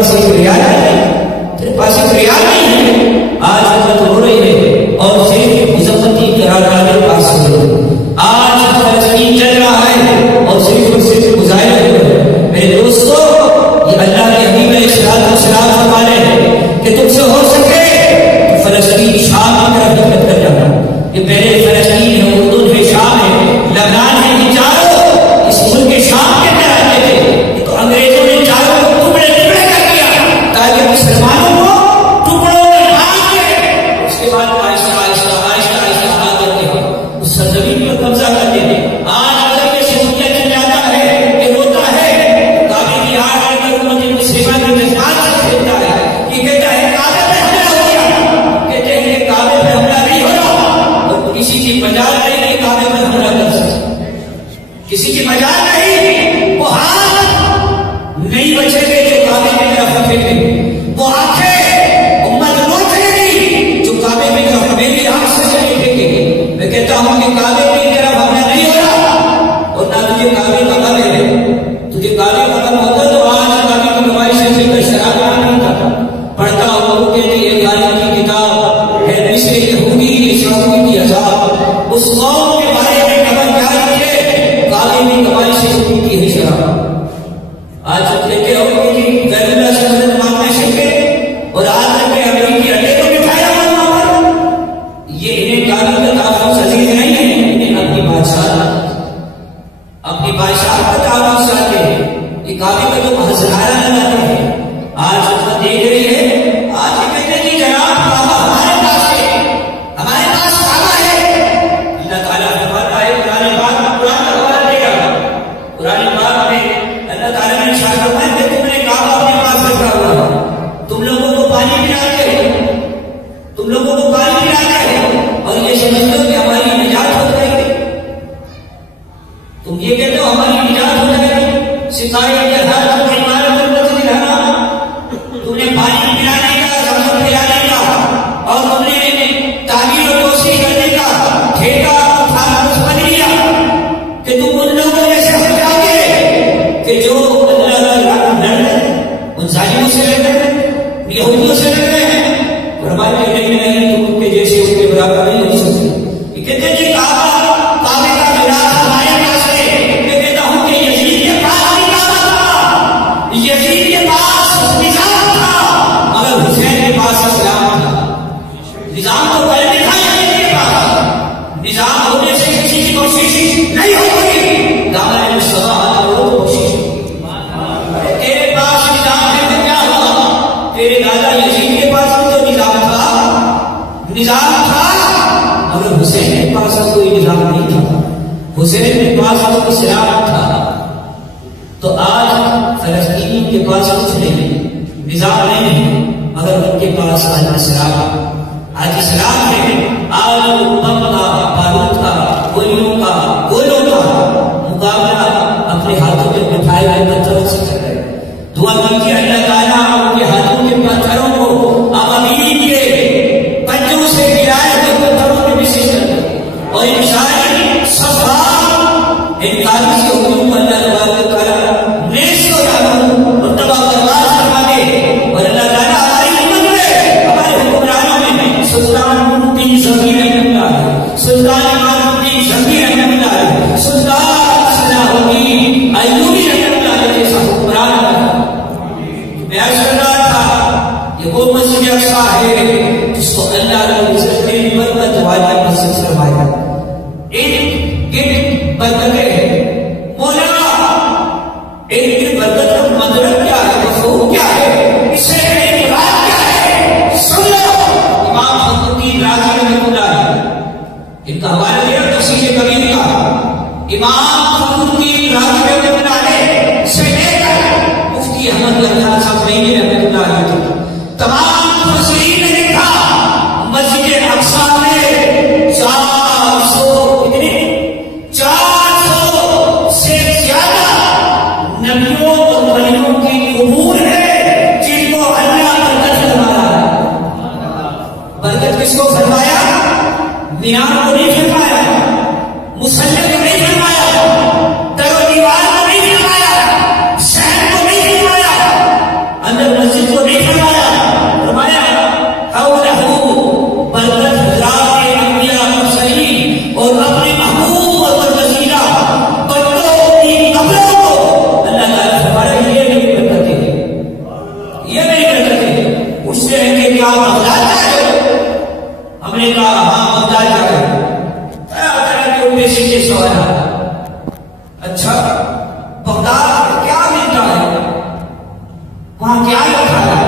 پاس ایک ریال ہے، تیرے پاس ایک ریال نہیں ہے. آج حکومت ہو رہی ہے اور صرف مذمتی قرارداد پاس ہو رہی ہے. آج فلسطین چل رہا ہے اور صرف مظاہرے ہو رہے ہیں. میرے دوستو، یہ اللہ کے حبیب علیہ السلام فرما رہے ہیں کہ تم سے ہو سکے تو فلسطین شام کی طرف ہجرت کر جانا. یہ پہلے فلسطین ہے، اردن ہے، شام ہے، لبنان ہے، یہ چاروں اس ملک کے شام کے اندر آتے تھے. تو انگریزوں نے چاروں کو ٹکڑے ٹکڑے کر دیا تاکہ مسلمانوں کو ٹکڑوں میں بانٹ کے اس کے بعد آہستہ آہستہ آہستہ آہستہ آ کر کے اس سرزمین پر قبضہ کرتے تھے. آج اگر یہ شمولیت چل جاتا ہے، یہ ہوتا ہے، کعبے کی آڑ میں اگر امت مسلمہ کے جذبات سے کھیلتا ہے. یہ کہتا ہے کعبے پہ حملہ ہو گیا، کہتے ہیں یہ کعبے پہ حملہ نہیں ہو رہا، اور کسی کی مجال نہیں کہ کعبے پہ حملہ کر سکے، کسی کی مجال نہیں. وہ ہاتھ نہیں بچے گے جو کعبے کی طرف رکھیں گے، وہ آنکھیں امت روک گی جو کعبے کی طرف میری آنکھ سے دیکھیں گے. میں کہتا ہوں کہ کعبے کی طرف حملہ نہیں ہو رہا اور نہ تجھے کعبے کا غم ہے. تجھے کعبے کا غم ہوتا تو آج کعبے کی نمائش سے کا شراب نہیں تھا. پڑھتا ہوں کہ یہ غالب کی کتاب ہے مثل یہودی اسرائیل کی عذاب. اس قوم کے بارے میں خبر کیا رکھے کعبے کی نمائش سے ہوتی ہے شراب. آج کہتے ہو کہ غیر اللہ سے مدد مانگنا سیکھے اور آج تک کے امریکی اڈے کو بٹھایا ہوا. یہ انہیں کعبے کا تعلق عزیز نہیں ہے، انہیں اپنی بادشاہ کا تعلق چاہتے ہیں. یہ کعبے کا جو ہزارہ لگاتے ہیں. آج حکومت دیکھ رہی ہے، آج یہ کہتے ہیں کہ جناب کعبہ ہمارے پاس ہے، ہمارے پاس کعبہ ہے. اللہ تعالیٰ فرماتا ہے قرآن پاک میں، قرآن کا حوالہ دے گا. قرآن پاک میں اللہ تعالیٰ نے ارشاد فرمایا کہ تم نے کعبہ اپنے پاس رکھا ہوا ہے، تم لوگوں کو پانی پلاتے ہو، تم لوگوں کو پانی پلاتے ہو اور یہ سمجھتے ہو کہ ہماری نجات ہو جائے گی. تم یہ کہتے ہو ہماری نجات ہو جائے گی. ستارے کے آدھار پر عمارت المسجد الحرام تم نے پانی پلانے کا، زمزم پلانے کا اور تم نے تعمیر و توسیع کرنے کا ٹھیکہ اٹھانا لیا کہ تم ان لوگوں جیسے ہو جاؤ گے کہ جو اللہ کا ان ظالموں سے لڑتے ہیں، یہودیوں سے لڑتے ہیں. اور ہمارے نہیں تم ان کے جیسے ان کے برابر نہیں ہو سکتے. یہ کہتے ہیں کہ کعبے کا میراث ہمارے پاس ہے. میں کہتا ہوں کہ یزید کے پاس بھی کعبہ تھا، یزید کے پاس نظام تھا، مگر حسین کے پاس اسلام تھا. نظام تو پہلے نہیں تھا، یزید کے پاس نظام ہونے سے کسی کی کوشش نہیں ہوگی. دامن مصطفیٰ وہ کوشش. تیرے پاس نظام ہے تو کیا ہوا؟ تیرے دادا یزید کے پاس بھی تو نظام تھا مگر حسین کے پاس کوئی نظام نہیں تھا. حسین کے پاس تو اسلام تھا. تو آج فلسطینی کے پاس کچھ نہیں، نظام نہیں ہے، مگر ان کے پاس آج اسلام. آج اسلام ہے. آج بم کا، بارود کا، گولیوں کا، گولوں کا مقابلہ اپنے ہاتھوں میں بٹھائے ہوئے پتھروں سے کر رہے. دعا کیجیے اللہ تعالیٰ ان کے ہاتھوں کے پتھروں کو عوامین کے پنجوں سے گرائے ہوئے پتھروں میں مشق کر دے اور ان شاعری صفحات ان کاری سے حکم اللہ تبارک و تعالیٰ نیست و نابود اور تباہ و برباد فرما دے. اور اللہ تعالیٰ ہماری امت میں، ہمارے حکمرانوں میں سلطان الدین شمسی رحمۃ اللہ، سلطان امام الدین شمسی رحمۃ اللہ، سلطان صلاح الدین ایوبی رحمۃ اللہ جیسا حکمران بنا. میں عرض کر رہا تھا یہ وہ مسجد اقصیٰ ہے جس کو اللہ رب العزت نے برکت والی مسجد فرمایا. ایک برکت ہے مولا، ایک برکت کا مطلب کیا ہے، مفہوم کیا ہے، اس سے مراد کیا ہے، سن لو. امام فخر الدین رازی رحمۃ اللہ ان کا حوالہ دیا تفسیر کبیر کا. امام فخر الدین رازی رحمۃ اللہ سے لے کر مفتی احمد اللہ صاحب نعیمی رحمۃ اللہ علیہ تمام مفسرین نے لکھا مسجد اقصیٰ میں 400 سے زیادہ نبیوں اور ولیوں کی قبور ہے جن کو اللہ برکت فرمایا ہے. برکت کس کو فرمایا؟ مینار کو نہیں فرمایا، مسلح کو نہیں فرمایا، در و دیوار کو نہیں فرمایا، شہر کو نہیں فرمایا، اندر مسجد نے کہا ہاں بغداد جا رہے ہیں. طرح طرح کے الٹے سیدھے سوالات. اچھا بغداد کیا ملتا ہے, وہاں کیا لکھا ہے؟